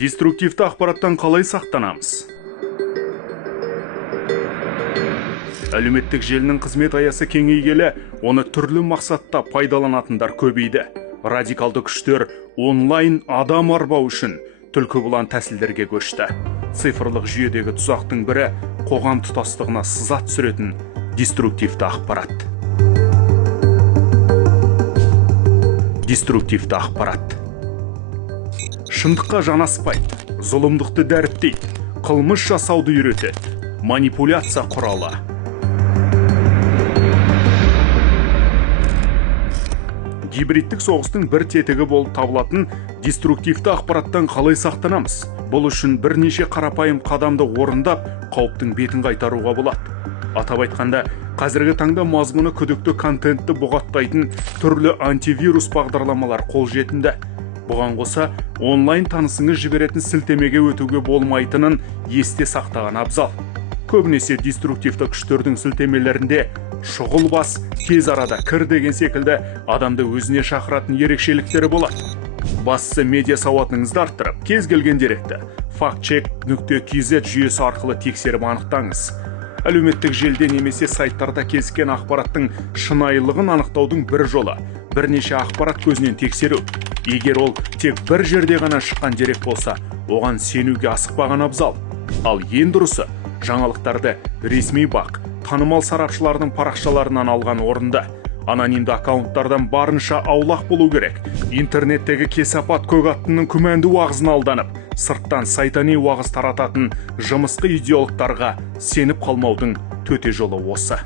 Деструктивті ақпараттан қалай сақтанамыз? Әлеуметтік желінің қызмет аясы кеңейгелі, оны түрлі мақсатта пайдаланатындар көбейді. Радикалды күштер онлайн адам арбау үшін түлкі бұлан тәсілдерге көшті. Цифрлық жүйедегі тұзақтың бірі қоғам тұтастығына сызат түсіретін деструктивті ақпарат. Деструктивті ақпарат шындыққа жанаспайды, зұлымдықты дәріптейді, қылмыс жасауды үйретеді, манипуляция құралы. Гибридтік соғыстың бір тетігі болып табылатын деструктивті ақпараттан қалай сақтанамыз? Бұл үшін бірнеше қарапайым қадамды орындап, қауіптің бетін қайтаруға болады. Атап айтқанда, қазіргі таңда мазмұны күдікті контентті бұғаттайтын түрлі антивирус бағдарламалар қолжетімді. Бұған қоса, онлайн танысыңыз жіберетін сілтемеге өтуге болмайтынын есте сақтаған абзал. Көбінесе деструктивті күштердің сілтемелерінде шұғыл бас, тез арада кір деген секілді адамды өзіне шақыратын ерекшеліктері болады. Бастысы медиа сауатыңызды арттырып, кез келген деректі factcheck.kz жүйесі арқылы тексеріп анықтаңыз. Әлеуметтік желіде немесе сайттарда кезіккен ақпараттың шынайылығын анықтаудың бір жолы бірнеше ақпарат көзінен тексеру. Егер ол тек бір жерде ғана шыққан дерек болса, оған сенуге асықпаған абзал. Ал ең дұрысы, жаңалықтарды ресми бақ, танымал сарапшылардың парақшаларынан алған орында. Анонимді аккаунттардан барынша аулақ болу керек. Интернеттегі кесапат көк аттының күмәнді уағызына алданып, сырттан сайтани уағыз тарататын жымысқы идеологтарға сеніп қалмаудың төте жолы осы.